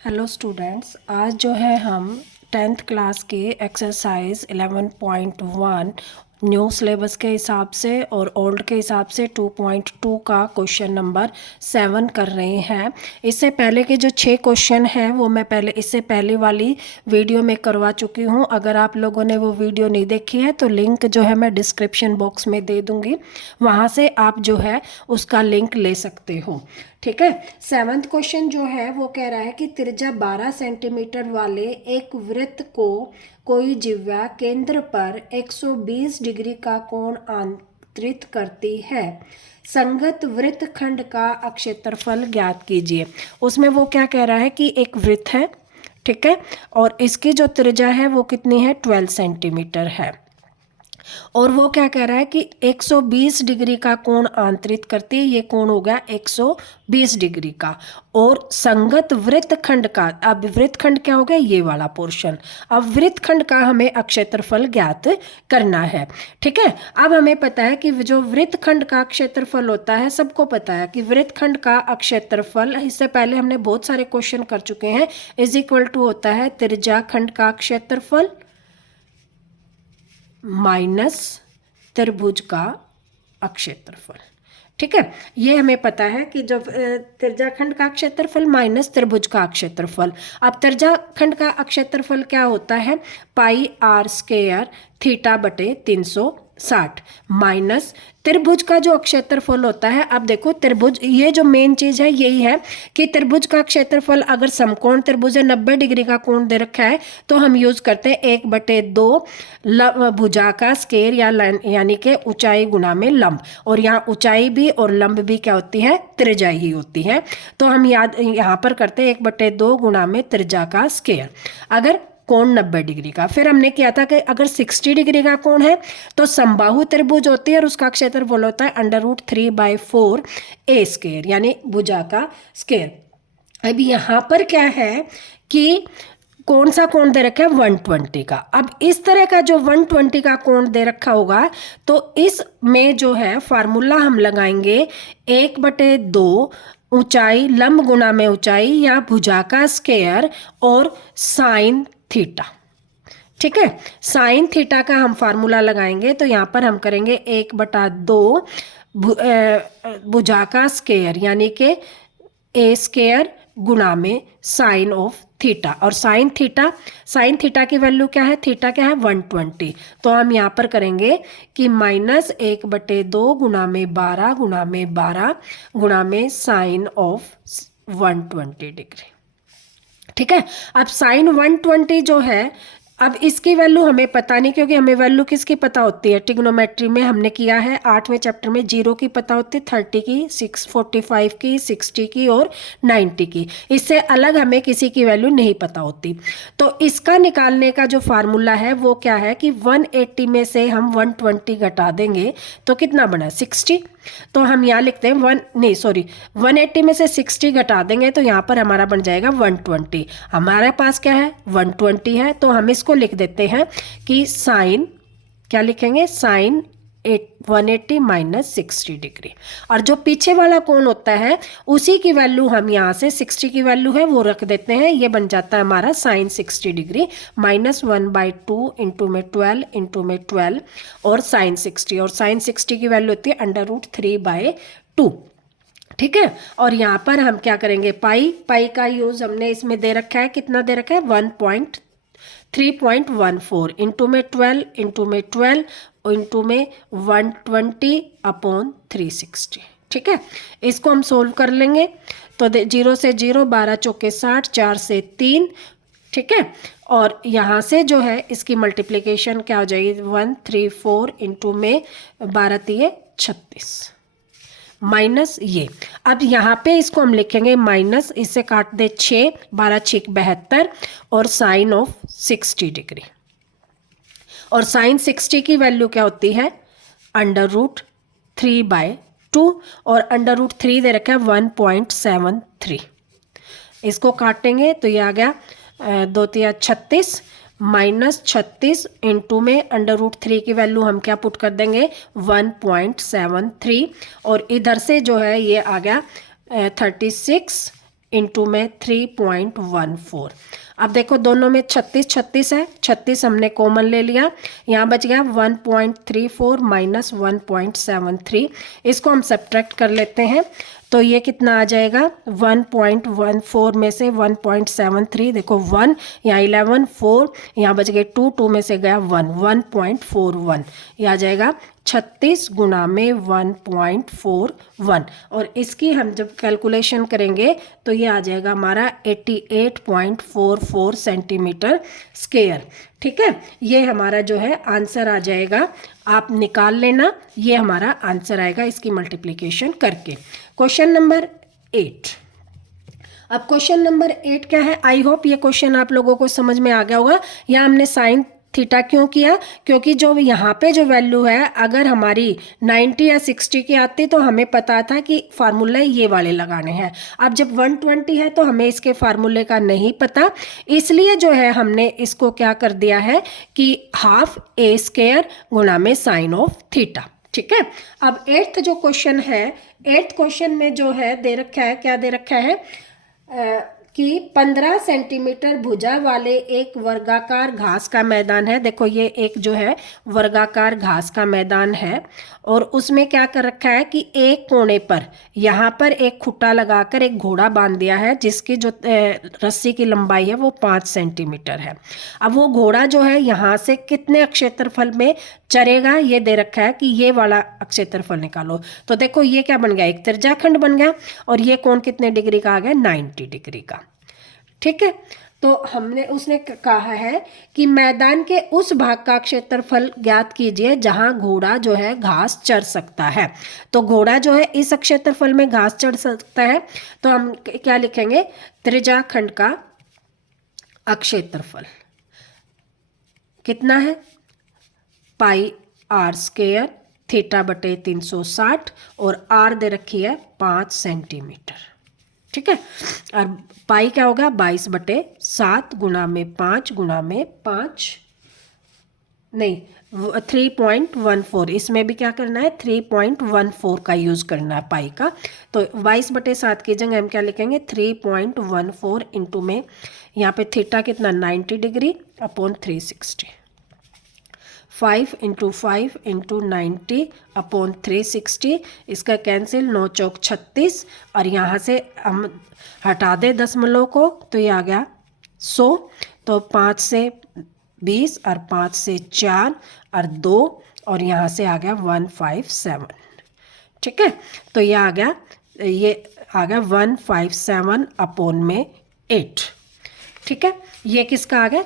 Hello students, आज जो है हम 10th क्लास के एक्सरसाइज 11.1 न्यू सिलेबस के हिसाब से और ओल्ड के हिसाब से 2.2 का क्वेश्चन नंबर 7 कर रहे हैं। इससे पहले के जो 6 क्वेश्चन हैं वो मैं इससे पहले वाली वीडियो में करवा चुकी हूँ। अगर आप लोगों ने वो वीडियो नहीं देखी है तो लिंक जो है मैं डिस्क्रिप्शन बॉक्स में दे दूँगी, वहाँ से आप जो है उसका लिंक ले सकते हो। ठीक है। 7th क्वेश्चन जो है वो कह रहा है कि त्रिज्या 12 सेंटीमीटर वाले एक वृत्त को कोई जिह्वा केंद्र पर 120 डिग्री का कोण आंतरित करती है। संगत वृत्तखंड का क्षेत्रफल ज्ञात कीजिए। उसमें वो क्या कह रहा है कि एक वृत्त है, ठीक है, और इसकी जो त्रिज्या है वो कितनी है, 12 सेंटीमीटर है। और वो क्या कह रहा है कि 120 डिग्री का कोण आंतरित करती है। ये कोण हो गया 120 डिग्री का। और संगत वृत्तखंड का, अब वृत्तखंड क्या हो गया, ये वाला पोर्शन। अब वृत्तखंड का हमें क्षेत्रफल ज्ञात करना है। ठीक है। अब हमें पता है कि जो वृत्तखंड का क्षेत्रफल होता है, सबको पता है कि वृत्तखंड का क्षेत्रफल, इससे पहले हमने बहुत सारे क्वेश्चन कर चुके हैं, इज इक्वल टू होता है त्रिज्या खंड का क्षेत्रफल माइनस त्रिभुज का क्षेत्रफल। ठीक है, ये हमें पता है कि जब त्रिज्याखंड का क्षेत्रफल माइनस त्रिभुज का क्षेत्रफल। अब त्रिज्याखंड का क्षेत्रफल क्या होता है, पाई आर स्क्वायर थीटा बटे 360 माइनस त्रिभुज का जो क्षेत्रफल होता है। अब देखो त्रिभुज, ये जो मेन चीज है यही है कि त्रिभुज का क्षेत्रफल, अगर समकोण त्रिभुज है 90 डिग्री का कोण दे रखा है तो हम यूज करते हैं 1/2 भुजा का स्क्वायर या यानी कि ऊंचाई गुना में लंब। और यहाँ ऊंचाई भी और लंब भी क्या होती है, त्रिज्या ही होती है। तो हम यहाँ पर करते हैं 1/2 गुना में त्रिज्या का स्क्वायर, अगर कोण 90 डिग्री का। फिर हमने किया था कि अगर 60 डिग्री का कोण है तो समबाहु त्रिभुज होती है और उसका क्षेत्रफल होता है √3/4 ए स्क्वायर, यानी भुजा का स्क्वायर। अब यहाँ पर क्या है कि कौन सा कोण दे रखा है, 120 का। अब इस तरह का जो 120 का कोण दे रखा होगा तो इसमें जो है फार्मूला हम लगाएंगे 1/2 ऊंचाई लंब गुना में ऊंचाई या भुजा का स्क्वायर और साइन थीटा। ठीक है, साइन थीटा का हम फार्मूला लगाएंगे तो यहाँ पर हम करेंगे 1/2 भुजा का स्क्वायर यानी कि ए स्क्वायर गुना में साइन ऑफ थीटा। और साइन थीटा की वैल्यू क्या है, थीटा क्या है 120। तो हम यहाँ पर करेंगे कि -1/2 गुना में 12 गुना में 12 गुना में साइन ऑफ 120 डिग्री। ठीक है। अब साइन 120 जो है, अब इसकी वैल्यू हमें पता नहीं, क्योंकि हमें वैल्यू किसकी पता होती है, ट्रिग्नोमेट्री में हमने किया है 8वें चैप्टर में, 0 की पता होती है, 30 की, 645 की, 60 की और 90 की। इससे अलग हमें किसी की वैल्यू नहीं पता होती। तो इसका निकालने का जो फार्मूला है वो क्या है कि 180 में से हम 120 घटा देंगे तो कितना बना, 60। तो हम यहाँ लिखते हैं 180 में से 60 घटा देंगे तो यहाँ पर हमारा बन जाएगा 120। हमारे पास क्या है, 120 है, तो हम इसको लिख देते हैं कि साइन, क्या लिखेंगे, साइन 180 माइनस 60 डिग्री। और जो पीछे वाला कोण होता है उसी की वैल्यू हम यहाँ से 60 की वैल्यू है वो रख देते हैं। ये बन जाता है हमारा साइन 60 डिग्री -1/2 इंटू में 12 इंटू में 12 और साइन 60। और साइन 60 की वैल्यू होती है √3/2। ठीक है। और यहाँ पर हम क्या करेंगे, पाई का यूज हमने इसमें दे रखा है, कितना दे रखा है 3.14 इंटू में 12 इंटू में 12 इंटू में 120/360। ठीक है, इसको हम सोल्व कर लेंगे तो 0 से 0, 12 चौके 60, 4 से 3। ठीक है, और यहाँ से जो है इसकी मल्टीप्लिकेशन क्या हो जाएगी, 134 इंटू में 12 3 36 माइनस ये। अब यहाँ पे इसको हम लिखेंगे माइनस, इससे काट दे 6, 12 6 72 और साइन ऑफ 60 डिग्री। और साइन 60 की वैल्यू क्या होती है, √3/2 और √3 दे रखा है 1.73। इसको काटेंगे तो ये आ गया 2 3 36 -36 इंटू में √3 की वैल्यू हम क्या पुट कर देंगे 1.73 और इधर से जो है ये आ गया 36 इंटू में 3.14। अब देखो दोनों में 36 36 है, 36 हमने कॉमन ले लिया, यहाँ बच गया 1.34 माइनस 1.73। इसको हम सब्ट्रैक्ट कर लेते हैं तो ये कितना आ जाएगा, 1.14 में से 1.73, देखो 1 यहाँ 11 4 यहाँ बच गए 2, 2 में से गया 1, 1.41। ये आ जाएगा 36 गुना में 1.41, और इसकी हम जब कैलकुलेशन करेंगे तो ये आ जाएगा हमारा 88.44 सेंटीमीटर स्क्वायर। ठीक है, ये हमारा जो है आंसर आ जाएगा, आप निकाल लेना, ये हमारा आंसर आएगा इसकी मल्टीप्लिकेशन करके। Question number 8। अब क्वेश्चन नंबर 8 क्या है, आई होप ये क्वेश्चन आप लोगों को समझ में आ गया होगा। यहाँ हमने साइन थीटा क्यों किया, क्योंकि जो यहाँ पे जो वैल्यू है अगर हमारी 90 या 60 की आती तो हमें पता था कि फार्मूले ये वाले लगाने हैं। अब जब 120 है तो हमें इसके फार्मूले का नहीं पता, इसलिए जो है हमने इसको क्या कर दिया है कि हाफ ए स्क्वायर गुणा में साइन ऑफ थीटा। ठीक है, अब 8th जो क्वेश्चन है, 8th क्वेश्चन में जो है दे रखा है, क्या दे रखा है कि 15 सेंटीमीटर भुजा वाले एक वर्गाकार घास का मैदान है। देखो ये एक जो है वर्गाकार घास का मैदान है, और उसमें क्या कर रखा है कि एक कोने पर यहाँ पर एक खुट्टा लगाकर एक घोड़ा बांध दिया है, जिसकी जो रस्सी की लंबाई है वो 5 सेंटीमीटर है। अब वो घोड़ा जो है यहाँ से कितने क्षेत्रफल में चरेगा, ये दे रखा है कि ये वाला क्षेत्रफल निकालो। तो देखो ये क्या बन गया, एक त्रिज्याखंड बन गया, और ये कोण कितने डिग्री का आ गया, 90 डिग्री का। ठीक है, तो हमने उसने कहा है कि मैदान के उस भाग का क्षेत्रफल ज्ञात कीजिए जहां घोड़ा जो है घास चर सकता है। तो घोड़ा जो है इस क्षेत्रफल में घास चर सकता है, तो हम क्या लिखेंगे, त्रिज्याखंड का क्षेत्रफल कितना है, पाई आर स्क्वायर थीटा बटे 360, और आर दे रखी है 5 सेंटीमीटर। ठीक है, और पाई क्या होगा, 22/7 गुणा में 5 गुणा में 5 नहीं 3.14, इसमें भी क्या करना है 3.14 का यूज़ करना है पाई का। तो 22/7 की जगह हम क्या लिखेंगे 3.14 इंटू में यहाँ पे थीटा कितना 90 डिग्री अपॉन 360, 5 × 5 × 90 अपॉन 360, इसका कैंसिल 9 चौक 36, और यहाँ से हम हटा दे दशमलव को तो ये आ गया 100, तो 5 से 20 और 5 से 4 और 2, और यहाँ से आ गया 157। ठीक है, तो ये आ गया 157 अपॉन में 8। ठीक है, ये किसका आ गया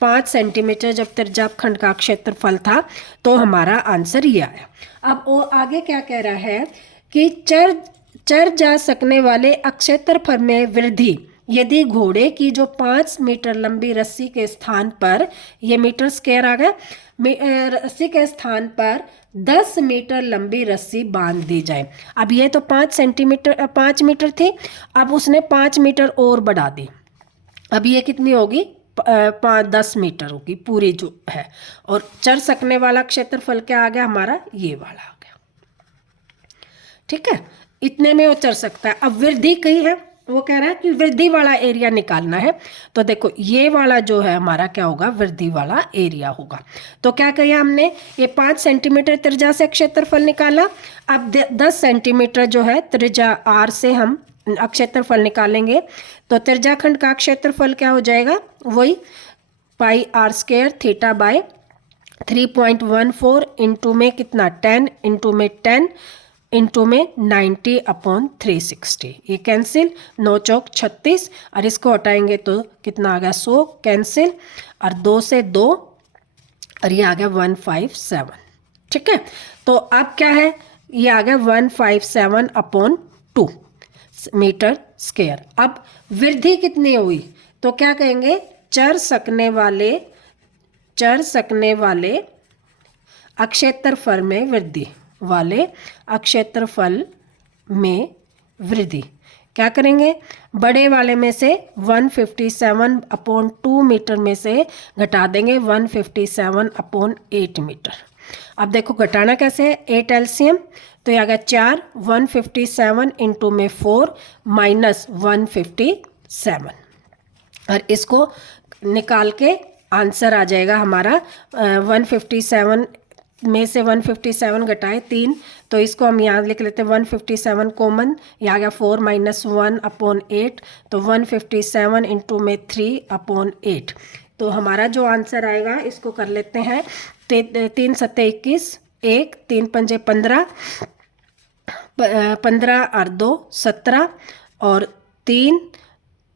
5 सेंटीमीटर जब त्रिज्याखंड का क्षेत्रफल था, तो हमारा आंसर ये आया। अब वो आगे क्या कह रहा है कि चर जा सकने वाले क्षेत्रफल में वृद्धि यदि घोड़े की जो 5 मीटर लंबी रस्सी के स्थान पर, ये मीटर स्क्वायर आ गया, रस्सी के स्थान पर 10 मीटर लंबी रस्सी बांध दी जाए। अब ये तो 5 मीटर थी, अब उसने 5 मीटर और बढ़ा दी, अब ये कितनी होगी 10 मीटर होगी पूरी जो है, और चर सकने वाला क्षेत्रफल क्या आ गया हमारा, ये वाला आ गया। ठीक है, इतने में वो चर सकता है। अब वृद्धि कही है, वो कह रहा है कि वृद्धि वाला एरिया निकालना है, तो देखो ये वाला जो है हमारा क्या होगा, वृद्धि वाला एरिया होगा। तो क्या किया हमने, ये 5 सेंटीमीटर त्रिज्या से क्षेत्रफल निकाला, अब 10 सेंटीमीटर जो है त्रिज्या आर से हम क्षेत्रफल निकालेंगे, तो त्रिज्याखंड का क्षेत्रफल क्या हो जाएगा, वही pi r square theta by 3.14 into में कितना 10 इंटू में 10 इंटू में 90 अपॉन 360, ये कैंसिल 9 चौक 36, और इसको हटाएंगे तो कितना आ गया 100 कैंसिल, और 2 से 2, और ये आ गया 157। ठीक है, तो अब क्या है, ये आ गया 157 अपॉन 2 मीटर स्क्वायर। अब वृद्धि कितनी हुई, तो क्या कहेंगे चर सकने वाले क्षेत्रफल में वृद्धि, वाले क्षेत्रफल में वृद्धि क्या करेंगे, बड़े वाले में से 157 अपॉन 2 मीटर में से घटा देंगे 157 अपॉन 8 मीटर। अब देखो घटाना कैसे है, 8 एलसीएम तो ये आ गया 4, 157 इंटू में 4 माइनस 157, और इसको निकाल के आंसर आ जाएगा हमारा 157 में से 157 घटाए 3, तो इसको हम यहाँ लिख लेते हैं 157 कॉमन, यहाँ आ गया 4 माइनस 1/8, तो 157 इंटू में 3/8। तो हमारा जो आंसर आएगा इसको कर लेते हैं, 3 सत्ते 21, 1 3 पंजे 15, 15 और 2 17, और 3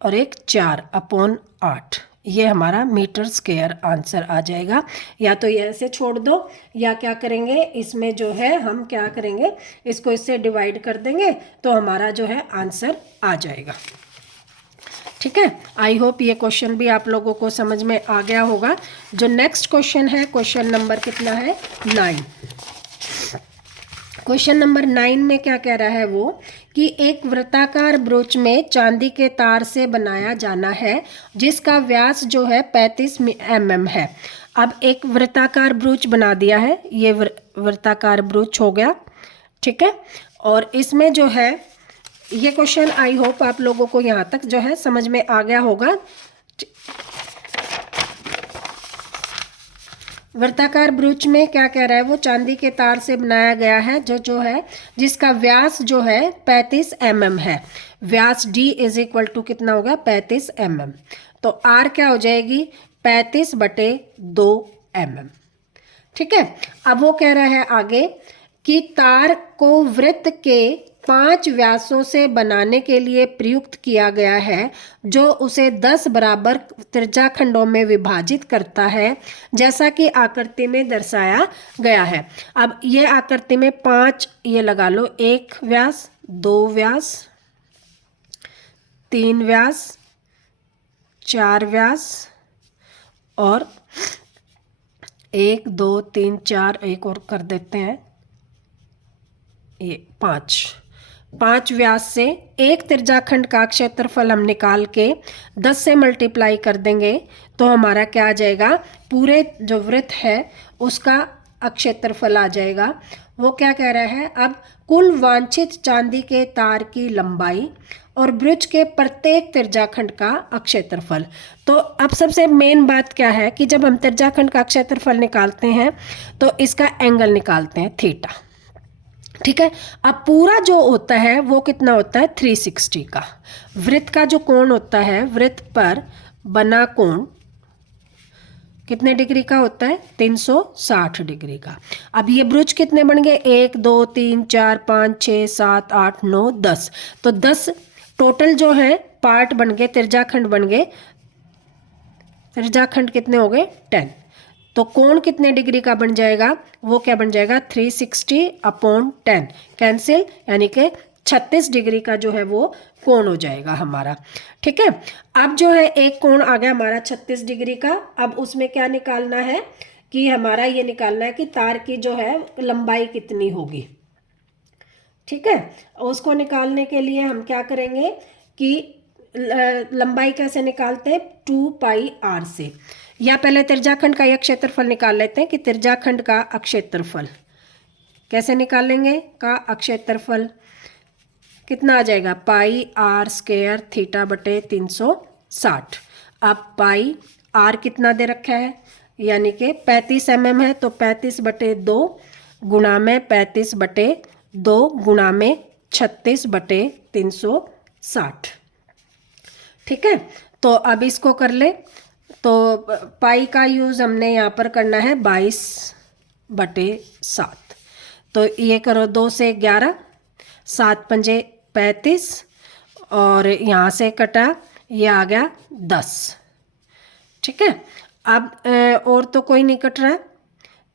और 1 4/8। ये हमारा मीटर स्क्वायर आंसर आ जाएगा। या तो ये ऐसे छोड़ दो, या क्या करेंगे इसमें जो है हम क्या करेंगे, इसको इससे डिवाइड कर देंगे तो हमारा जो है आंसर आ जाएगा। ठीक है, आई होप ये क्वेश्चन भी आप लोगों को समझ में आ गया होगा। जो नेक्स्ट क्वेश्चन है, क्वेश्चन नंबर कितना है, 9। क्वेश्चन नंबर 9 में क्या कह रहा है वो, कि एक वृत्ताकार ब्रोच में चांदी के तार से बनाया जाना है जिसका व्यास जो है 35 mm है। अब एक वृत्ताकार ब्रोच बना दिया है, ये वृत्ताकार ब्रोच हो गया। ठीक है, और इसमें जो है ये क्वेश्चन आई होप आप लोगों को यहाँ तक जो है समझ में आ गया होगा। वृत्ताकार ब्रोच में क्या कह रहा है वो, चांदी के तार से बनाया गया है जो है जिसका व्यास जो है 35 mm है। व्यास d इज इक्वल टू कितना होगा, 35 mm। तो r क्या हो जाएगी, 35/2 mm। ठीक है, अब वो कह रहा है आगे कि तार को वृत्त के 5 व्यासों से बनाने के लिए प्रयुक्त किया गया है जो उसे 10 बराबर त्रिज्या खंडों में विभाजित करता है जैसा कि आकृति में दर्शाया गया है। अब ये आकृति में 5 ये लगा लो, 1 व्यास, 2 व्यास, 3 व्यास, 4 व्यास, और 1 2 3 4, एक और कर देते हैं, ये 5 व्यास से एक त्रिज्याखंड का क्षेत्रफल हम निकाल के 10 से मल्टीप्लाई कर देंगे तो हमारा क्या आ जाएगा, पूरे जो वृत्त है उसका क्षेत्रफल आ जाएगा। वो क्या कह रहा है, अब कुल वांछित चांदी के तार की लंबाई और ब्रोच के प्रत्येक त्रिज्याखंड का क्षेत्रफल। तो अब सबसे मेन बात क्या है कि जब हम त्रिज्याखंड का क्षेत्रफल निकालते हैं तो इसका एंगल निकालते हैं, थीटा। ठीक है, अब पूरा जो होता है वो कितना होता है, 360 का। वृत्त का जो कोण होता है, वृत्त पर बना कोण कितने डिग्री का होता है, 360 डिग्री का। अब ये ब्रोच कितने बन गए, 1 2 3 4 5 6 7 8 9 10। तो 10 टोटल जो है पार्ट बन गए, त्रिज्याखंड बन गए। त्रिज्याखंड कितने हो गए, 10। तो कोण कितने डिग्री का बन जाएगा, वो क्या बन जाएगा, 360/10 कैंसिल, यानी कि 36 डिग्री का जो है वो कोण हो जाएगा हमारा। ठीक है, अब जो है एक कोण आ गया हमारा 36 डिग्री का। अब उसमें क्या निकालना है कि हमारा ये निकालना है कि तार की जो है लंबाई कितनी होगी। ठीक है, उसको निकालने के लिए हम क्या करेंगे कि लंबाई कैसे निकालते हैं, 2πr से। या पहले त्रिज्याखंड का यह क्षेत्रफल निकाल लेते हैं कि त्रिज्याखंड का क्षेत्रफल कैसे निकालेंगे, का क्षेत्रफल कितना आ जाएगा, πr² θ/360। अब पाई r कितना दे रखा है, यानी कि 35 mm है, तो 35/2 गुणा में 35/2 गुणा में 36/360। ठीक है, तो अब इसको कर ले, तो पाई का यूज़ हमने यहाँ पर करना है 22/7। तो ये करो, 2 से 11, 7 पंजे 35, और यहाँ से कटा ये आ गया 10। ठीक है, अब और तो कोई नहीं कट रहा है,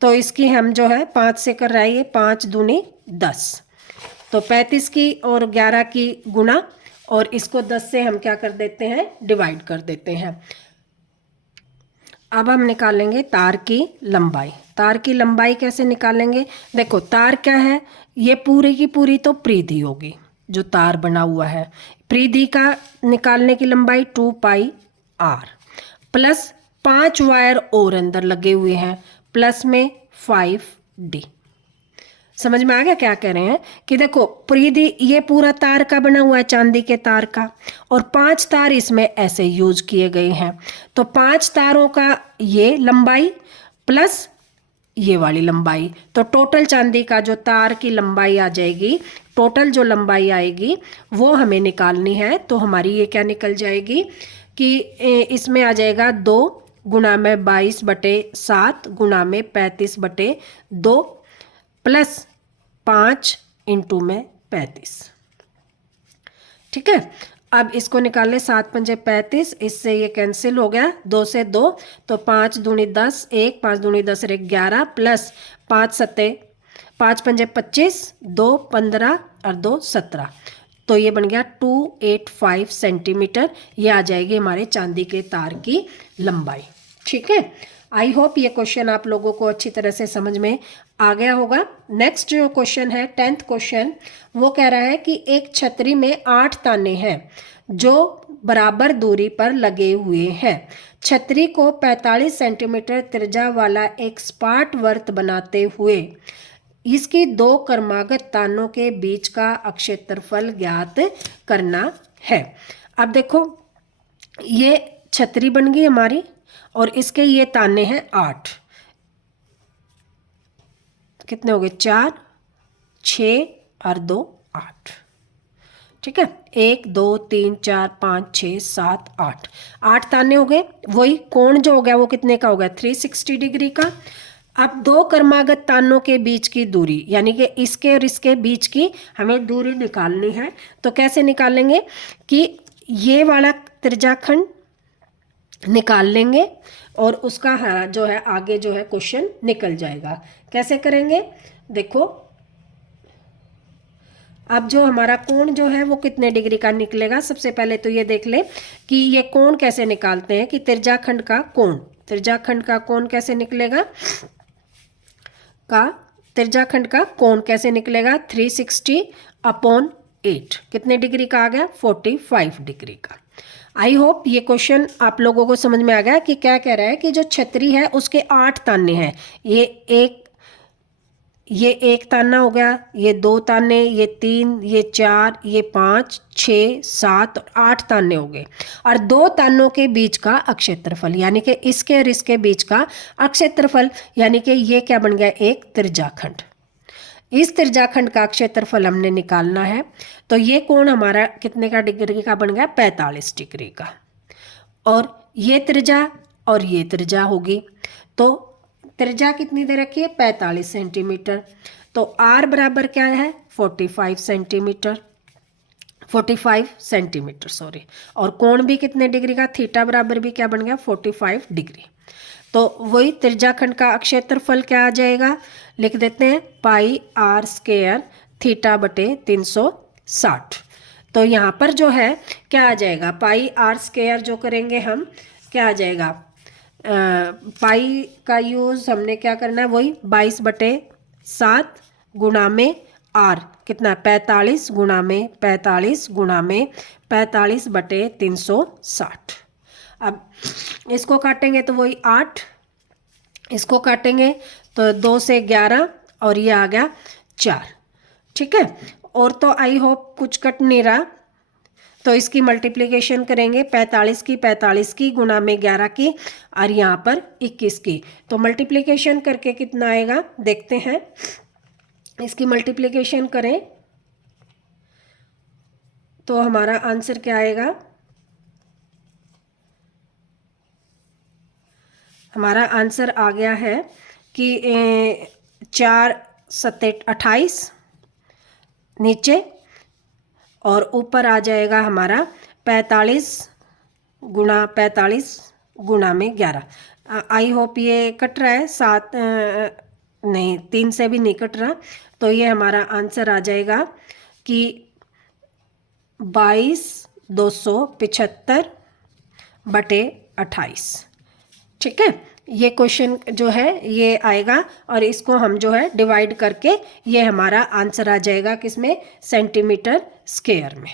तो इसकी हम जो है 5 से कर रहा है, ये 5 दूनी 10, तो 35 की और 11 की गुणा, और इसको 10 से हम क्या कर देते हैं, डिवाइड कर देते हैं। अब हम निकालेंगे तार की लंबाई। तार की लंबाई कैसे निकालेंगे, देखो तार क्या है, ये पूरी की पूरी तो परिधि होगी जो तार बना हुआ है। परिधि का निकालने की लंबाई 2πr प्लस 5 वायर और अंदर लगे हुए हैं, प्लस में 5d। समझ में आ गया क्या कह रहे हैं कि देखो परिधि ये पूरा तार का बना हुआ है, चांदी के तार का, और 5 तार इसमें ऐसे यूज किए गए हैं। तो 5 तारों का ये लंबाई प्लस ये वाली लंबाई, तो टोटल चांदी का जो तार की लंबाई आ जाएगी, टोटल जो लंबाई आएगी वो हमें निकालनी है। तो हमारी ये क्या निकल जाएगी कि इसमें आ जाएगा 2 गुणा में 22/7 गुणा में 35/2 प्लस 5 इंटू में 35। ठीक है, अब इसको निकाल ले, 7 पंजे 35, इससे ये कैंसिल हो गया, 2 से 2, तो 5 दूनी 10, 1 5 दूनी 10 और 11 प्लस 5 पंजे 25, 2 15 और 2 17, तो ये बन गया 285 सेंटीमीटर। ये आ जाएगी हमारे चांदी के तार की लंबाई। ठीक है, आई होप ये क्वेश्चन आप लोगों को अच्छी तरह से समझ में आ गया होगा। नेक्स्ट जो क्वेश्चन है 10th क्वेश्चन, वो कह रहा है कि एक छतरी में 8 ताने हैं जो बराबर दूरी पर लगे हुए हैं। छतरी को 45 सेंटीमीटर त्रिज्या वाला एक सपाट वर्त बनाते हुए इसकी 2 क्रमागत तानों के बीच का क्षेत्रफल ज्ञात करना है। अब देखो ये छतरी बन गई हमारी और इसके ये ताने हैं 8, कितने हो गए 4 6 और 2 8। ठीक है, 1 2 3 4 5 6 7 8 ताने हो गए। वही कोण जो हो गया वो कितने का हो गया 360 डिग्री का। अब 2 क्रमागत तानों के बीच की दूरी, यानी कि इसके और इसके बीच की हमें दूरी निकालनी है। तो कैसे निकालेंगे कि ये वाला त्रिज्याखंड निकाल लेंगे और उसका जो है आगे जो है क्वेश्चन निकल जाएगा। कैसे करेंगे देखो, अब जो हमारा कोण जो है वो कितने डिग्री का निकलेगा। सबसे पहले तो ये देख ले कि ये कोण कैसे निकालते हैं कि त्रिज्याखंड का कोण कैसे निकलेगा, त्रिज्याखंड का कोण कैसे निकलेगा 360/8, कितने डिग्री का आ गया 45 डिग्री का। आई होप ये क्वेश्चन आप लोगों को समझ में आ गया कि क्या कह रहा है कि जो छतरी है उसके 8 ताने हैं। ये एक ताना हो गया, ये 2 ताने, ये 3, ये 4, ये 5 6 7 और 8 ताने हो गए। और 2 तानों के बीच का क्षेत्रफल, यानी कि इसके और इसके बीच का क्षेत्रफल, यानी कि ये क्या बन गया एक त्रिज्याखंड। इस त्रिज्याखंड का क्षेत्रफल हमने निकालना है। तो ये कोण हमारा कितने का डिग्री का बन गया 45 डिग्री का, और ये त्रिज्या और ये त्रिज्या होगी। तो त्रिज्या कितनी दे रखी है 45 सेंटीमीटर, तो r बराबर क्या है 45 सेंटीमीटर सॉरी, और कोण भी कितने डिग्री का थीटा बराबर भी क्या बन गया 45 डिग्री। तो वही त्रिज्याखंड का क्षेत्रफल क्या आ जाएगा, लिख देते हैं πr² θ/360। तो यहाँ पर जो है क्या आ जाएगा πr² जो करेंगे हम क्या आ जाएगा, पाई का यूज़ हमने क्या करना है वही 22/7 गुणा में r कितना 45 गुणा में 45/360। अब इसको काटेंगे तो वही 8, इसको काटेंगे तो 2 से 11 और ये आ गया 4। ठीक है, और तो आई होप कुछ कट नहीं रहा। तो इसकी मल्टीप्लिकेशन करेंगे 45 की गुणा में 11 की और यहाँ पर 21 की। तो मल्टीप्लिकेशन करके कितना आएगा देखते हैं। इसकी मल्टीप्लिकेशन करें तो हमारा आंसर क्या आएगा, हमारा आंसर आ गया है कि 4 7 28 नीचे और ऊपर आ जाएगा हमारा 45 गुणा में 11। आई होप ये कट रहा है 7 नहीं 3 से भी नहीं कट रहा। तो ये हमारा आंसर आ जाएगा कि 22,275/28। ठीक है, ये क्वेश्चन जो है ये आएगा और इसको हम जो है डिवाइड करके ये हमारा आंसर आ जाएगा किसमें सेंटीमीटर स्क्वायर में।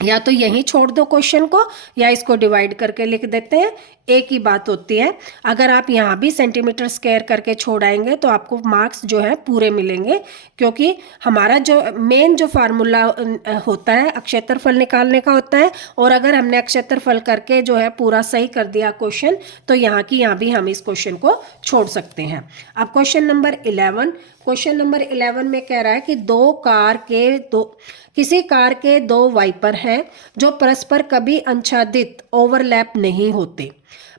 या तो यहीं छोड़ दो क्वेश्चन को या इसको डिवाइड करके लिख देते हैं, एक ही बात होती है। अगर आप यहाँ भी सेंटीमीटर स्क्वायर करके छोड़ आएंगे तो आपको मार्क्स जो है पूरे मिलेंगे, क्योंकि हमारा जो मेन जो फार्मूला होता है क्षेत्रफल निकालने का होता है। और अगर हमने क्षेत्रफल करके जो है पूरा सही कर दिया क्वेश्चन, तो यहाँ की यहाँ भी हम इस क्वेश्चन को छोड़ सकते हैं। अब क्वेश्चन नंबर 11, क्वेश्चन नंबर 11 में कह रहा है कि किसी कार के दो वाइपर हैं जो परस्पर कभी आच्छादित ओवरलैप नहीं होते।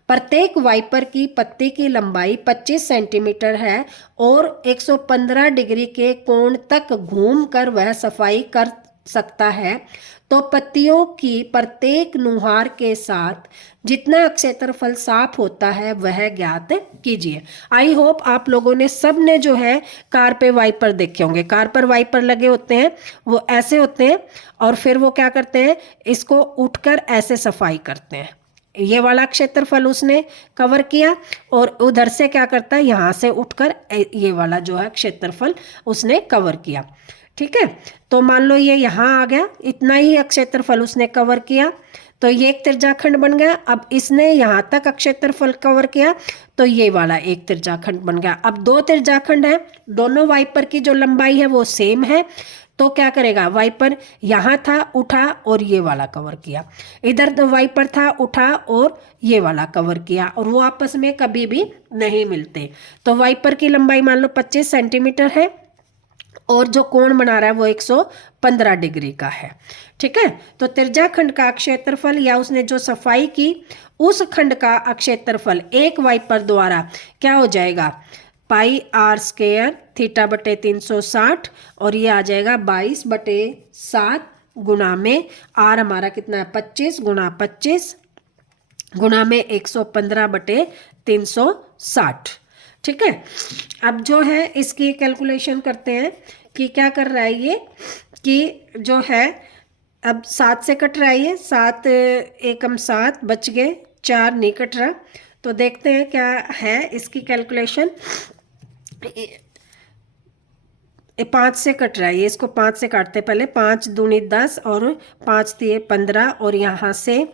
प्रत्येक वाइपर की पत्ती की लंबाई 25 सेंटीमीटर है और 115 डिग्री के कोण तक घूमकर वह सफाई कर सकता है। तो पत्तियों की प्रत्येक नुहार के साथ जितना क्षेत्रफल साफ होता है वह ज्ञात कीजिए। आई होप आप लोगों ने सब ने जो है कार पे वाइपर देखे होंगे। कार पर वाइपर लगे होते हैं, वो ऐसे होते हैं और फिर वो क्या करते हैं, इसको उठकर ऐसे सफाई करते हैं। ये वाला क्षेत्रफल उसने कवर किया और उधर से क्या करता है, यहाँ से उठकर ये वाला जो है क्षेत्रफल उसने कवर किया। ठीक है, तो मान लो ये यहाँ आ गया, इतना ही क्षेत्रफल उसने कवर किया, तो ये एक त्रिज्याखंड बन गया। अब इसने यहाँ तक क्षेत्रफल कवर किया, तो ये वाला एक त्रिज्याखंड बन गया। अब दो त्रिज्याखंड है, दोनों वाइपर की जो लंबाई है वो सेम है, तो क्या करेगा, वाइपर यहाँ था उठा और ये वाला कवर किया, इधर तो वाइपर था उठा और ये वाला कवर किया, और वो आपस में कभी भी नहीं मिलते। तो वाइपर की लंबाई मान लो 25 सेंटीमीटर है और जो कोण बना रहा है वो 115 डिग्री का है। ठीक है, तो त्रिज्याखंड का क्षेत्रफल या उसने जो सफाई की उस खंड का क्षेत्रफल एक वाइपर द्वारा क्या हो जाएगा, पाई आर स्क्वायर थीटा बटे 360, और ये आ जाएगा 22/7 गुणा में आर हमारा कितना है 25 गुणा 25 गुणा में 115/360। ठीक है, अब जो है इसकी कैलकुलेशन करते हैं कि क्या कर रहा है ये, कि जो है अब 7 से कट रहा है ये, 7 एकम 7 बच गए, 4 नहीं कट रहा। तो देखते हैं क्या है इसकी कैलकुलेशन। 5 से कट रहा है ये, इसको 5 से काटते पहले, 5 दूनी 10 और 5 दिए 15, और यहाँ से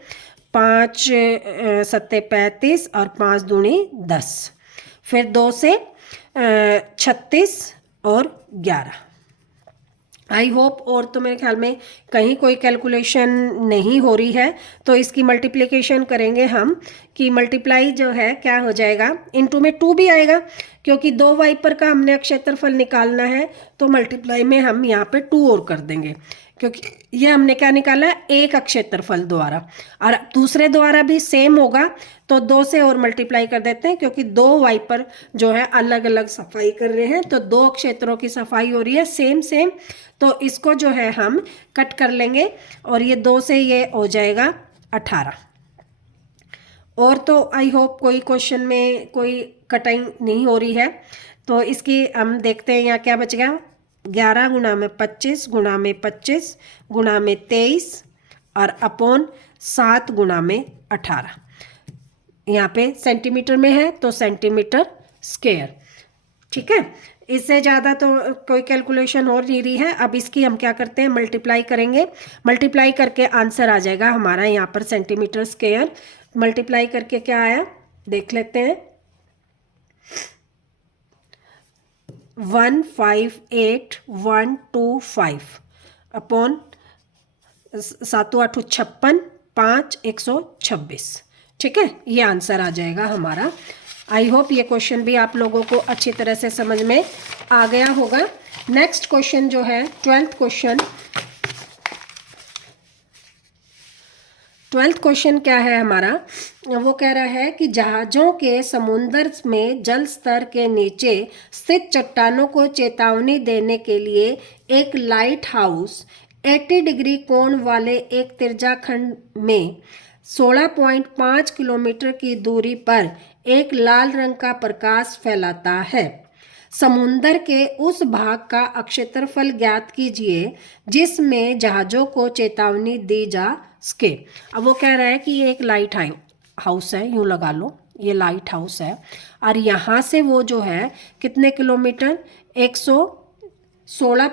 5 सत्ते 35 और 5 दूनी 10, फिर 2 से 36 और 11। आई होप, और तो मेरे ख्याल में कहीं कोई कैलकुलेशन नहीं हो रही है, तो इसकी मल्टीप्लिकेशन करेंगे हम, कि मल्टीप्लाई जो है क्या हो जाएगा, इनटू में 2 भी आएगा, क्योंकि दो वाइपर का हमने क्षेत्रफल निकालना है, तो मल्टीप्लाई में हम यहाँ पे 2 और कर देंगे, क्योंकि ये हमने क्या निकाला है, एक क्षेत्रफल द्वारा, और दूसरे द्वारा भी सेम होगा, तो 2 से और मल्टीप्लाई कर देते हैं, क्योंकि दो वाइपर जो है अलग अलग सफाई कर रहे हैं, तो दो क्षेत्रों की सफाई हो रही है सेम सेम, तो इसको जो है हम कट कर लेंगे, और ये 2 से ये हो जाएगा 18। और तो आई होप कोई क्वेश्चन में कोई कटाई नहीं हो रही है, तो इसकी हम देखते हैं यहाँ क्या बच गया, 11 गुणा में 25 गुणा में 25 गुणा में 23 और अपॉन 7 गुणा में 18। यहाँ पे सेंटीमीटर में है तो सेंटीमीटर स्क्वायर। ठीक है, इससे ज़्यादा तो कोई कैलकुलेशन हो नहीं रही है। अब इसकी हम क्या करते हैं, मल्टीप्लाई करेंगे, मल्टीप्लाई करके आंसर आ जाएगा हमारा यहाँ पर सेंटीमीटर स्क्वायर। मल्टीप्लाई करके क्या आया देख लेते हैं, 158,125 अपॉन 7 8 56 5 126। ठीक है, ये आंसर आ जाएगा हमारा। आई होप ये क्वेश्चन भी आप लोगों को अच्छी तरह से समझ में आ गया होगा। नेक्स्ट क्वेश्चन जो है 12th क्वेश्चन क्या है हमारा, वो कह रहा है कि जहाज़ों के समुद्र में जल स्तर के नीचे स्थित चट्टानों को चेतावनी देने के लिए एक लाइट हाउस 80 डिग्री कोण वाले एक त्रिज्याखंड में 16.5 किलोमीटर की दूरी पर एक लाल रंग का प्रकाश फैलाता है। समुद्र के उस भाग का क्षेत्रफल ज्ञात कीजिए जिसमें जहाज़ों को चेतावनी दी जा सके। अब वो कह रहा है कि ये एक लाइट हाउस है, यूँ लगा लो ये लाइट हाउस है, और यहाँ से वो जो है कितने किलोमीटर, 116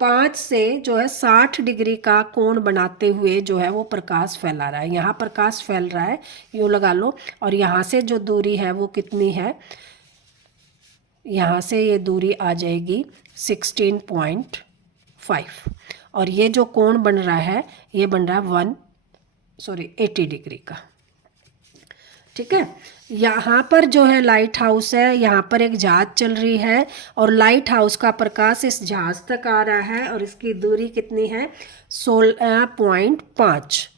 5 से जो है 60 डिग्री का कोण बनाते हुए जो है वो प्रकाश फैला रहा है। यहाँ प्रकाश फैल रहा है, यूँ लगा लो, और यहाँ से जो दूरी है वो कितनी है, यहाँ से ये दूरी आ जाएगी 16.5, और ये जो कोण बन रहा है ये बन रहा है 80 डिग्री का। ठीक है, यहाँ पर जो है लाइट हाउस है, यहाँ पर एक जहाज चल रही है और लाइट हाउस का प्रकाश इस जहाज तक आ रहा है और इसकी दूरी कितनी है 16.5।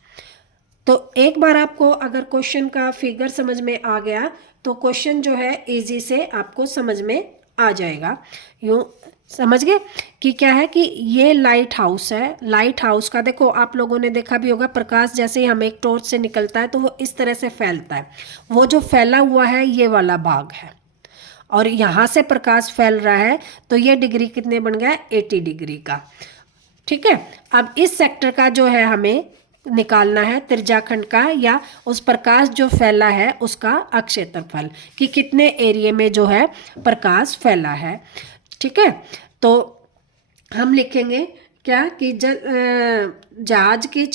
तो एक बार आपको अगर क्वेश्चन का फिगर समझ में आ गया तो क्वेश्चन जो है इजी से आपको समझ में आ जाएगा। यूँ समझ गए कि क्या है कि ये लाइट हाउस है। लाइट हाउस का देखो, आप लोगों ने देखा भी होगा, प्रकाश जैसे ही हमें एक टॉर्च से निकलता है तो वो इस तरह से फैलता है। वो जो फैला हुआ है ये वाला भाग है, और यहाँ से प्रकाश फैल रहा है तो ये डिग्री कितने बन गया 80 डिग्री का। ठीक है, अब इस सेक्टर का जो है हमें निकालना है त्रिज्याखंड का, या उस प्रकाश जो फैला है उसका अक्षेत्रफल, कि कितने एरिया में जो है प्रकाश फैला है। ठीक है, तो हम लिखेंगे क्या कि जहाज की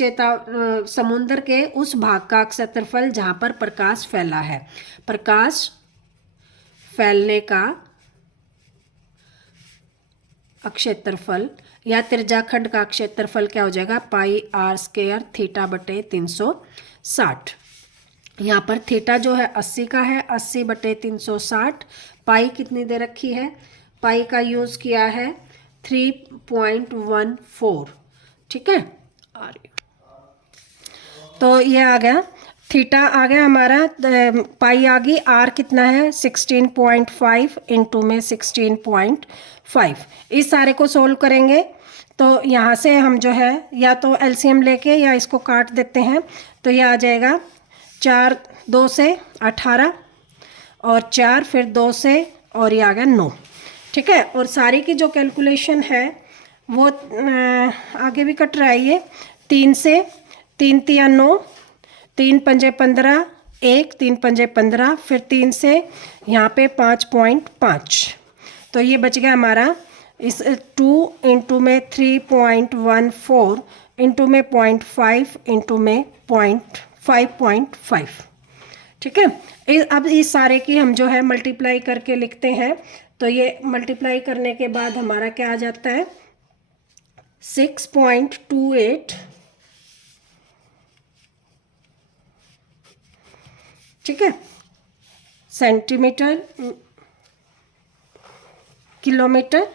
समुद्र के उस भाग का क्षेत्रफल जहाँ पर प्रकाश फैला है, प्रकाश फैलने का क्षेत्रफल या त्रिज्याखंड का क्षेत्रफल क्या हो जाएगा, पाई r स्क्वायर थीटा बटे 360। यहाँ पर थीटा जो है 80 का है, 80 बटे 360। पाई कितनी दे रखी है, पाई का यूज़ किया है 3.14। ठीक है, तो ये आ गया, थीटा आ गया हमारा, पाई आ गई, आर कितना है 16.5 इंटू में 16.5। इस सारे को सोल्व करेंगे तो यहाँ से हम जो है या तो एलसीएम लेके या इसको काट देते हैं, तो ये आ जाएगा 4 2 से 18 और 4 फिर 2 से और ये आ गया 9। ठीक है, और सारी की जो कैलकुलेशन है वो आगे भी कट रहा है, ये 3 से 3 तिया 9, 3 पंजे 15, 1 3 पंजे 15, फिर 3 से यहाँ पे 5.5, तो ये बच गया हमारा इस 2 इंटू में 3.14 इंटू में 0.5 इंटू में 5.5। ठीक है, अब इस सारे की हम जो है मल्टीप्लाई करके लिखते हैं, तो ये मल्टीप्लाई करने के बाद हमारा क्या आ जाता है 6.28। ठीक है, सेंटीमीटर किलोमीटर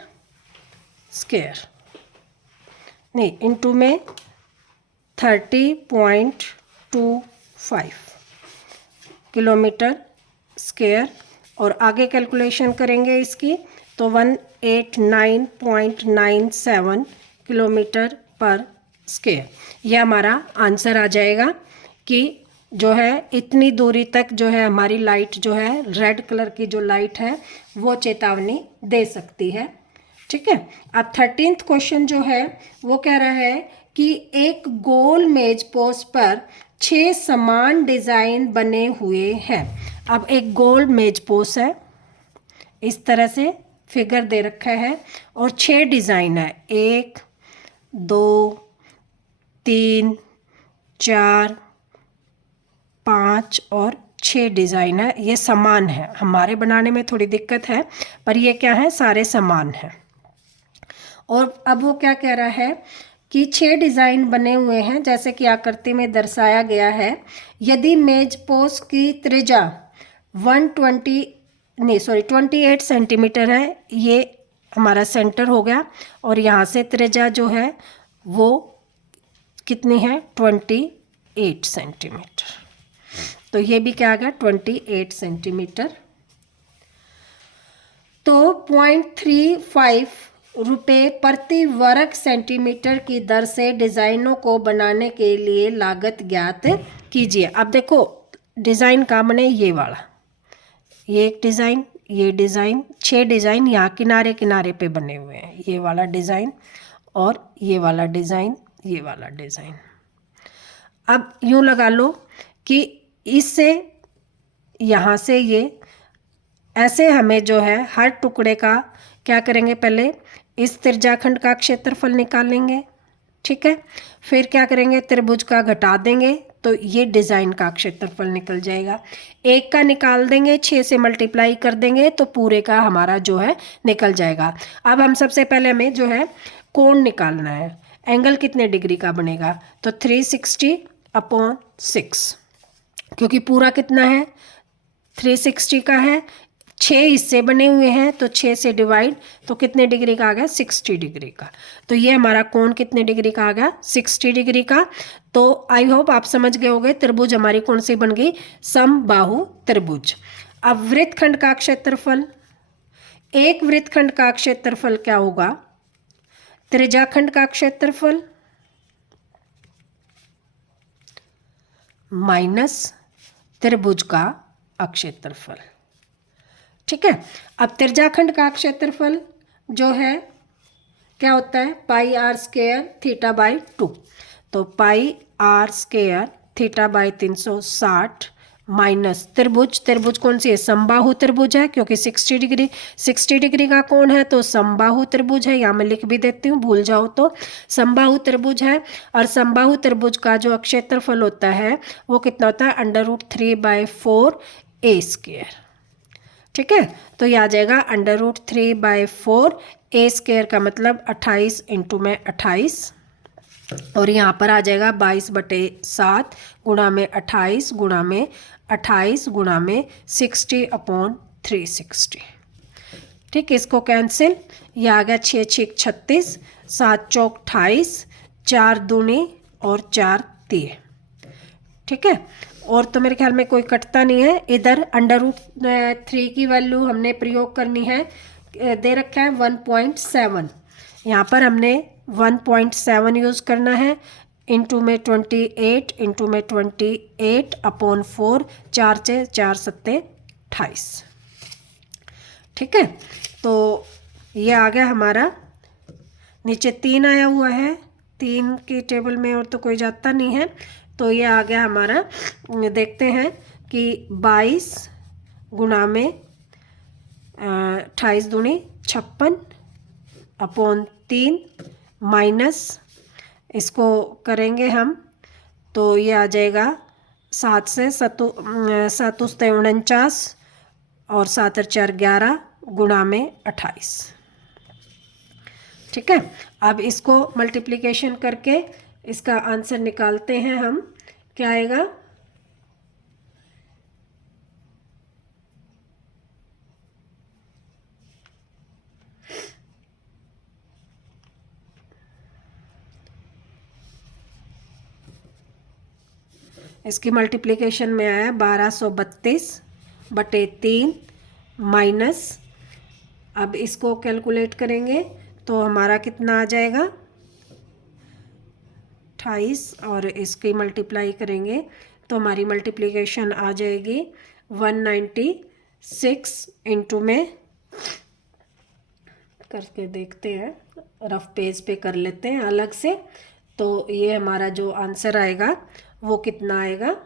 स्क्वायर, नहीं इंटू में 30.25 किलोमीटर स्क्वायर, और आगे कैलकुलेशन करेंगे इसकी तो 189.97 किलोमीटर पर स्क्वायर। ये हमारा आंसर आ जाएगा कि जो है इतनी दूरी तक जो है हमारी लाइट जो है रेड कलर की जो लाइट है वो चेतावनी दे सकती है। ठीक है, अब 13th क्वेश्चन जो है वो कह रहा है कि एक गोल मेज पोस्ट पर 6 समान डिज़ाइन बने हुए हैं। अब एक गोल मेज पोस्ट है, इस तरह से फिगर दे रखा है और 6 डिज़ाइन है, 1 2 3 4 5 और 6 डिज़ाइन है। ये समान है, हमारे बनाने में थोड़ी दिक्कत है पर ये क्या है सारे समान हैं। और अब वो क्या कह रहा है कि 6 डिज़ाइन बने हुए हैं जैसे कि आकृति में दर्शाया गया है। यदि मेज पोस्ट की त्रिज्या 28 सेंटीमीटर है, ये हमारा सेंटर हो गया, और यहाँ से त्रिज्या जो है वो कितनी है 28 सेंटीमीटर, तो ये भी क्या आ गया 28 सेंटीमीटर। तो 0.35 रुपये प्रति वर्ग सेंटीमीटर की दर से डिज़ाइनों को बनाने के लिए लागत ज्ञात कीजिए। अब देखो डिज़ाइन का बने ये वाला, ये एक डिज़ाइन, ये डिज़ाइन, 6 डिज़ाइन यहाँ किनारे किनारे पे बने हुए हैं, ये वाला डिज़ाइन और ये वाला डिज़ाइन, ये वाला डिज़ाइन। अब यूँ लगा लो कि इससे यहाँ से ये ऐसे हमें जो है हर टुकड़े का क्या करेंगे, पहले इस त्रिज्याखंड का क्षेत्रफल निकालेंगे, ठीक है। फिर क्या करेंगे, त्रिभुज का घटा देंगे तो ये डिज़ाइन का क्षेत्रफल निकल जाएगा। एक का निकाल देंगे, 6 से मल्टीप्लाई कर देंगे तो पूरे का हमारा जो है निकल जाएगा। अब हम सबसे पहले हमें जो है कोण निकालना है, एंगल कितने डिग्री का बनेगा, तो 360/6, क्योंकि पूरा कितना है 360 का है, 6 हिस्से बने हुए हैं तो 6 से डिवाइड तो कितने डिग्री का आ गया, 60 डिग्री का। तो ये हमारा कोण कितने डिग्री का आ गया, 60 डिग्री का। तो आई होप आप समझ गए होंगे त्रिभुज हमारी कौन सी बन गई, समबाहु त्रिभुज। अब वृत्तखंड का क्षेत्रफल, एक वृत्तखंड का क्षेत्रफल क्या होगा, त्रिज्याखंड का क्षेत्रफल माइनस त्रिभुज का क्षेत्रफल, ठीक है। अब त्रिज्याखंड का क्षेत्रफल जो है क्या होता है, pi r square theta by 2, तो pi r square theta by 360 minus त्रिभुज, त्रिभुज कौन सी है, समबाहु त्रिभुज है, क्योंकि 60 डिग्री का कोण है तो समबाहु त्रिभुज है। यहाँ मैं लिख भी देती हूँ, भूल जाओ तो समबाहु त्रिभुज है। और समबाहु त्रिभुज का जो क्षेत्रफल होता है वो कितना होता है, √3/4 ए स्क्वायर, ठीक है। तो ये आ जाएगा √3/4 ए स्क्वायर का मतलब 28 इंटू में 28, और यहाँ पर आ जाएगा 22/7 गुणा में 28 गुणा में 28 गुणा में 60/360, ठीक। इसको कैंसिल, ये आ गया 6 6 36, 7 चौक 28, 4 दूनी और 4 3, ठीक है। और तो मेरे ख्याल में कोई कटता नहीं है। इधर √3 की वैल्यू हमने प्रयोग करनी है, दे रखा है 1.7, यहाँ पर हमने 1.7 यूज़ करना है, इंटू में 28 इंटू में 28/4, 4 से 4 सत्ते 28, ठीक है। तो ये आ गया हमारा, नीचे 3 आया हुआ है, 3 की टेबल में और तो कोई जाता नहीं है, तो ये आ गया हमारा, देखते हैं कि 22 गुणा में 28 दूनी 56/3 माइनस, इसको करेंगे हम तो ये आ जाएगा 7 से 7 49 और 7 4 11 गुणा में 28, ठीक है। अब इसको मल्टीप्लिकेशन करके इसका आंसर निकालते हैं हम, क्या आएगा, इसकी मल्टीप्लिकेशन में आया 1232/3 माइनस, अब इसको कैलकुलेट करेंगे तो हमारा कितना आ जाएगा 28, और इसकी मल्टीप्लाई करेंगे तो हमारी मल्टीप्लिकेशन आ जाएगी 196, इंटू में करके देखते हैं, रफ पेज पे कर लेते हैं अलग से, तो ये हमारा जो आंसर आएगा वो कितना आएगा,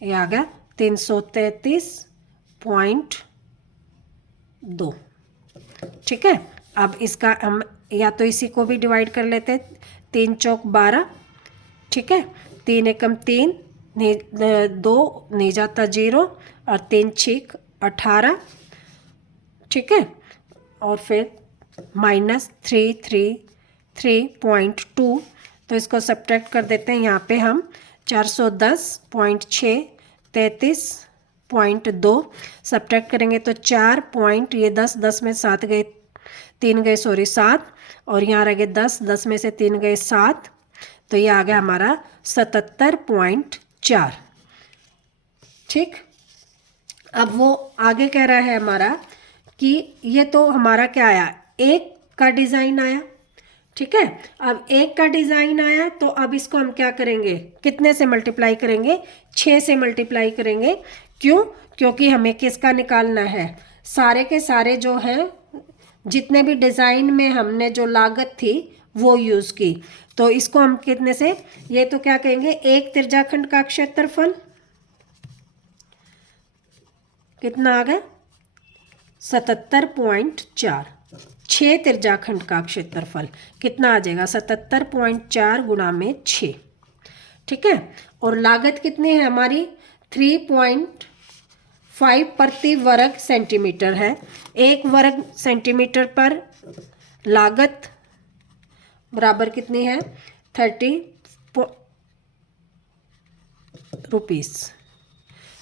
ये आ गया 333.2, ठीक है। अब इसका हम या तो इसी को भी डिवाइड कर लेते हैं, 3 चौक 12, ठीक है, 3 एकम 3, 2 नहीं जाता 0, और 3 छीक 18, ठीक है, और फिर माइनस 333.2, तो इसको सब्ट्रैक्ट कर देते हैं, यहाँ पे हम 410.6 33.2 सब्ट्रैक्ट करेंगे तो 4 पॉइंट, ये 10 में 7 गए, 3 गए, सॉरी 7, और यहाँ रह गए 10 में से 3 गए 7, तो ये आ गया हमारा 77.4, ठीक। अब वो आगे कह रहा है हमारा कि ये तो हमारा क्या आया, एक का डिज़ाइन आया, ठीक है। अब एक का डिज़ाइन आया तो अब इसको हम क्या करेंगे, कितने से मल्टीप्लाई करेंगे, 6 से मल्टीप्लाई करेंगे, क्यों, क्योंकि हमें किसका निकालना है, सारे के सारे जो हैं, जितने भी डिज़ाइन में हमने जो लागत थी वो यूज़ की, तो इसको हम कितने से, ये तो क्या कहेंगे, एक त्रिज्याखंड का क्षेत्रफल कितना आ गया 77.4। 6 त्रिज्याखंड का क्षेत्रफल कितना आ जाएगा 77.4 गुणा में 6। ठीक है, और लागत कितनी है हमारी 3.5 प्रति वर्ग सेंटीमीटर है। 1 वर्ग सेंटीमीटर पर लागत बराबर कितनी है 30 रुपीस।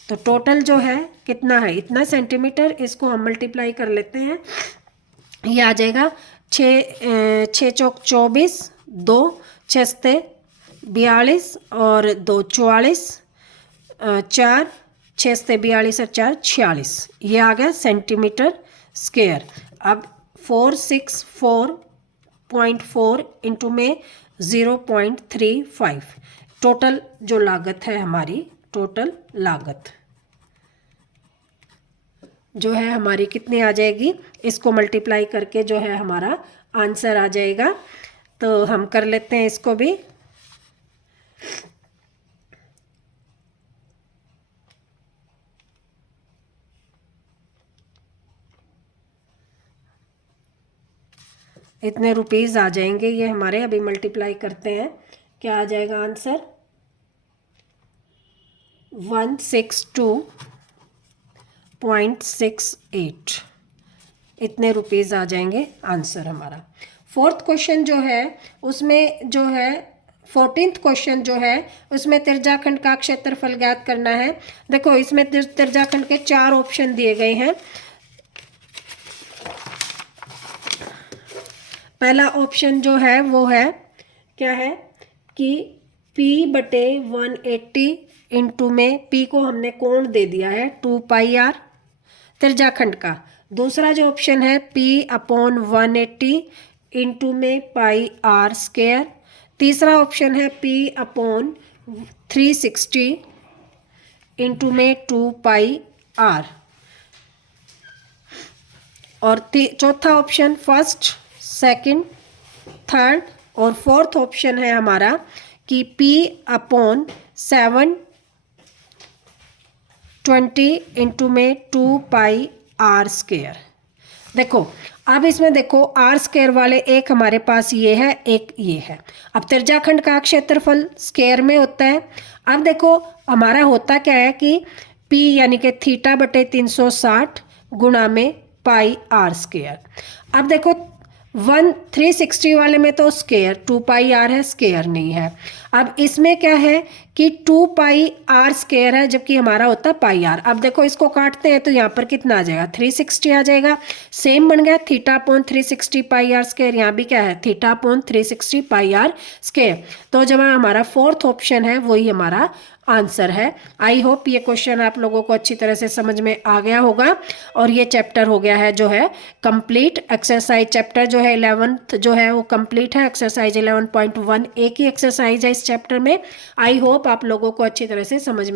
तो टोटल जो है कितना है इतना सेंटीमीटर, इसको हम मल्टीप्लाई कर लेते हैं। ये आ जाएगा 6 चौक 24, 2 6 42 और 2 44, 4 6 42 और 4 46। ये आ गया सेंटीमीटर स्क्वायर। अब 464.4 इंटू में 0.35 टोटल जो लागत है हमारी, टोटल लागत जो है हमारी कितनी आ जाएगी, इसको मल्टीप्लाई करके जो है हमारा आंसर आ जाएगा। तो हम कर लेते हैं इसको भी। इतने रुपीस आ जाएंगे ये हमारे। अभी मल्टीप्लाई करते हैं, क्या आ जाएगा आंसर 162.68। इतने रुपीस आ जाएंगे आंसर हमारा। 4th क्वेश्चन जो है उसमें जो है 14th क्वेश्चन जो है उसमें त्रिज्याखंड का क्षेत्रफल ज्ञात करना है। देखो इसमें त्रिज्याखंड के 4 ऑप्शन दिए गए हैं। पहला ऑप्शन जो है वो है क्या है कि P/180 इंटू में P को हमने कोण दे दिया है 2πr त्रिज्याखंड का। दूसरा जो ऑप्शन है P/180 इंटू में πr²। तीसरा ऑप्शन है P/360 इंटू में 2πr। और चौथा ऑप्शन फर्स्ट, सेकंड, थर्ड और 4th ऑप्शन है हमारा कि P/720 इंटू में 2πr²। देखो अब इसमें देखो r² वाले एक हमारे पास ये है, एक ये है। अब त्रिज्याखंड का क्षेत्रफल स्क्वायर में होता है। अब देखो हमारा होता क्या है कि P यानी कि θ/360 गुणा में πr²। अब देखो 360 वाले में तो स्क्वायर 2πr है, स्क्वायर नहीं है। अब इसमें क्या है कि 2πr² है जबकि हमारा होता है πr। अब देखो इसको काटते हैं तो यहाँ पर कितना आ जाएगा 360 आ जाएगा। सेम बन गया θ/360 πr²। यहाँ भी क्या है θ/360 πr²। तो जब हमारा 4th ऑप्शन है वही हमारा आंसर है। आई होप ये क्वेश्चन आप लोगों को अच्छी तरह से समझ में आ गया होगा। और ये चैप्टर हो गया है जो है कंप्लीट। एक्सरसाइज चैप्टर जो है 11th जो है वो कंप्लीट है। एक्सरसाइज 11.1 एक ही एक्सरसाइज है इस चैप्टर में। आई होप आप लोगों को अच्छी तरह से समझ में